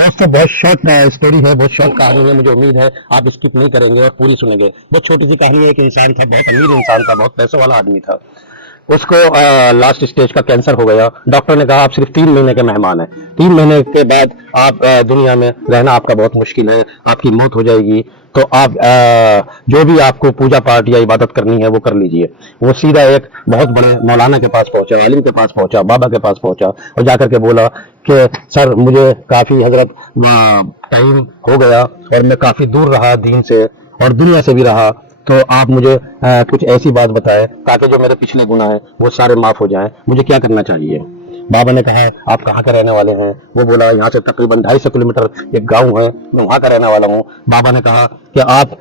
दोस्तों बहुत short story है, बहुत शॉर्ट कहानी है। मुझे उम्मीद है आप स्किप नहीं करेंगे और पूरी सुनेंगे। बहुत छोटी सी कहानी है। एक इंसान था, बहुत अमीर इंसान था, बहुत पैसों वाला आदमी था। उसको लास्ट स्टेज का कैंसर हो गया। डॉक्टर ने कहा आप सिर्फ 3 महीने के मेहमान हैं। 3 महीने के बाद आप दुनिया में रहना आपका बहुत मुश्किल है, आपकी मौत हो जाएगी। तो आप जो भी आपको पूजा पाठ या इबादत करनी है वो कर लीजिए। वो सीधा एक बहुत बड़े मौलाना के पास पहुंचा, आलिम के पास पहुंचा, बाबा के पास पहुंचा और जाकर के बोला कि सर मुझे काफी हजरत टाइम हो गया और मैं काफी दूर रहा दीन से और दुनिया से भी रहा। तो आप मुझे कुछ ऐसी बात बताएं ताकि जो मेरे पिछले गुनाह हैं वो सारे माफ हो जाएं। मुझे क्या करना चाहिए? बाबा ने कहा आप कहाँ के रहने वाले हैं? वो बोला यहाँ से तकरीबन 250 किलोमीटर एक गांव है, मैं वहां का रहने वाला हूँ। बाबा ने कहा कि आप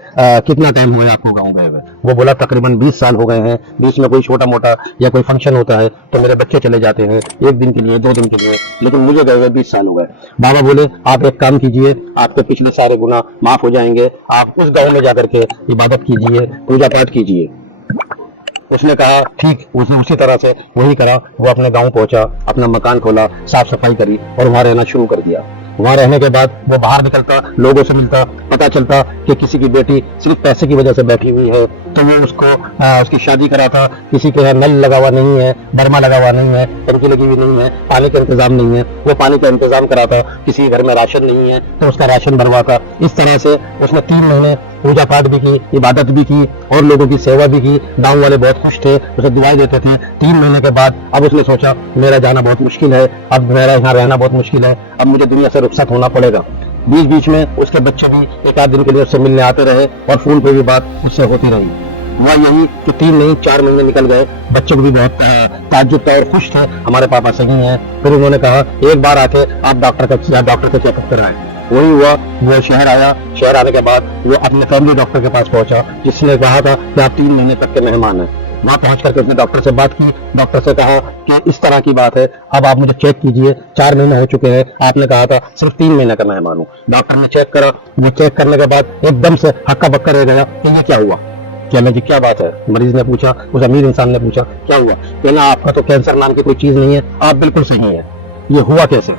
कितना टाइम हुआ आपको गांव गए हुए? वो बोला तकरीबन 20 साल हो गए हैं। बीच में कोई छोटा मोटा या कोई फंक्शन होता है तो मेरे बच्चे चले जाते हैं 1 दिन के लिए, 2 दिन के लिए, लेकिन मुझे गए हुए 20 साल हो गए। बाबा बोले आप एक काम कीजिए, आपके पिछले सारे गुनाह माफ हो जाएंगे। आप उस गाँव में जाकर के इबादत कीजिए, पूजा पाठ कीजिए। उसने कहा ठीक। उसने उसी तरह से वही करा। वो अपने गांव पहुंचा, अपना मकान खोला, साफ सफाई करी और वहां रहना शुरू कर दिया। वहां रहने के बाद वो बाहर निकलता, लोगों से मिलता, पता चलता कि किसी की बेटी सिर्फ पैसे की वजह से बैठी हुई है तो वो उसको उसकी शादी कराता। किसी के यहाँ नल लगा हुआ नहीं है, बर्मा लगा हुआ नहीं है, टंकी लगी हुई नहीं है, पानी का इंतजाम नहीं है, वो पानी का इंतजाम कराता। किसी घर में राशन नहीं है तो उसका राशन भरवाता। इस तरह से उसने 3 महीने पूजा पाठ भी की, इबादत भी की और लोगों की सेवा भी की। गांव वाले बहुत खुश थे, उसे दुआएं देते थे। 3 महीने के बाद अब उसने सोचा मेरा जाना बहुत मुश्किल है, अब मेरा यहाँ रहना बहुत मुश्किल है, अब मुझे दुनिया से रुखसत होना पड़ेगा। बीच बीच में उसके बच्चे भी 1 आध दिन के लिए उससे मिलने आते रहे और फोन पे भी बात उससे होती रही। हुआ यही कि 3 नहीं 4 महीने निकल गए। बच्चे को भी बहुत ताज्जुब था और खुश थे, हमारे पापा सही हैं। फिर उन्होंने कहा एक बार आके आप डॉक्टर का चेकअप कराएं। वही हुआ, वो शहर आया। शहर आने के बाद वो अपने फैमिली डॉक्टर के पास पहुंचा, जिसने कहा था कि आप 3 महीने तक के मेहमान हैं। वहां पहुंच करके उसने डॉक्टर से बात की। डॉक्टर से कहा कि इस तरह की बात है, अब आप मुझे चेक कीजिए। 4 महीने हो चुके हैं, आपने कहा था सिर्फ 3 महीने का मेहमान हूँ। डॉक्टर ने चेक करा। वो चेक करने के बाद एकदम से हक्का बक्का रह गया कि ये क्या हुआ? कहना जी क्या बात है? मरीज ने पूछा, उस अमीर इंसान ने पूछा क्या हुआ? कहना आपका तो कैंसर नाम की कोई चीज नहीं है, आप बिल्कुल सही है, ये हुआ कैसे?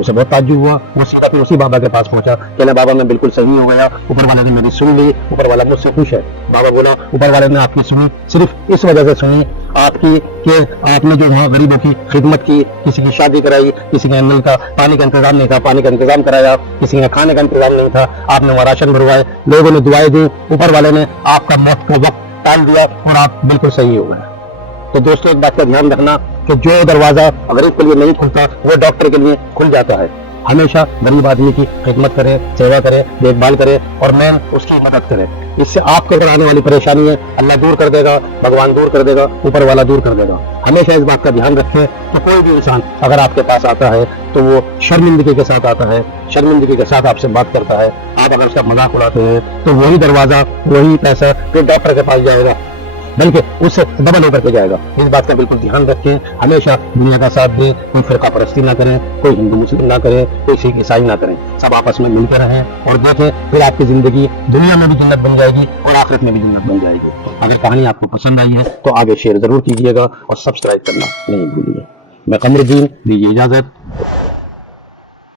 उसे बहुत ताज्जुब हुआ। वो सीधा फिर उसी बाबा के पास पहुंचा। कहना बाबा मैं बिल्कुल सही हो गया, ऊपर वाले ने मेरी सुन ली, ऊपर वाला मुझसे खुश है। बाबा बोला ऊपर वाले ने आपकी सुनी, सिर्फ इस वजह से सुनी आपकी कि आपने जो वहाँ गरीबों की खिदमत की, किसी की शादी कराई, किसी के नल का पानी का इंतजाम नहीं था, पानी का इंतजाम कराया, किसी के खाने का इंतजाम नहीं था, आपने वहाँ राशन भरवाए, लोगों ने दुआएं दी, ऊपर वाले ने आपका मौत का वक्त टाल दिया और आप बिल्कुल सही हो गए। तो दोस्तों एक बात का ध्यान रखना कि जो दरवाजा गरीब के लिए नहीं खुलता वो डॉक्टर के लिए खुल जाता है। हमेशा गरीब आदमी की खिदमत करें, सेवा करें, देखभाल करें और मेन उसकी मदद करें। इससे आपको अगर आने वाली परेशानी है अल्लाह दूर कर देगा, भगवान दूर कर देगा, ऊपर वाला दूर कर देगा। हमेशा इस बात का ध्यान रखें कि कोई भी इंसान अगर आपके पास आता है तो वो शर्मिंदगी के साथ आता है, शर्मिंदगी के साथ आपसे बात करता है। आप अगर उसका मजाक उड़ाते हैं तो वही दरवाजा, वही पैसा फिर डॉक्टर के पास जाएगा, बल्कि उससे डबल होकर के जाएगा। इस बात का बिल्कुल ध्यान रखें। हमेशा दुनिया का साथ दें, कोई फिरका परस्ती ना करें, कोई हिंदू मुस्लिम ना करें, कोई सिख ईसाई ना करें, सब आपस में मिलकर रहें और देखें फिर आपकी जिंदगी दुनिया में भी जन्नत बन जाएगी और आखिरत में भी जन्नत बन जाएगी। अगर कहानी आपको पसंद आई है तो आगे शेयर जरूर कीजिएगा और सब्सक्राइब करना नहीं भूलिए। मैं कमरुद्दीन, दीजिए इजाजत।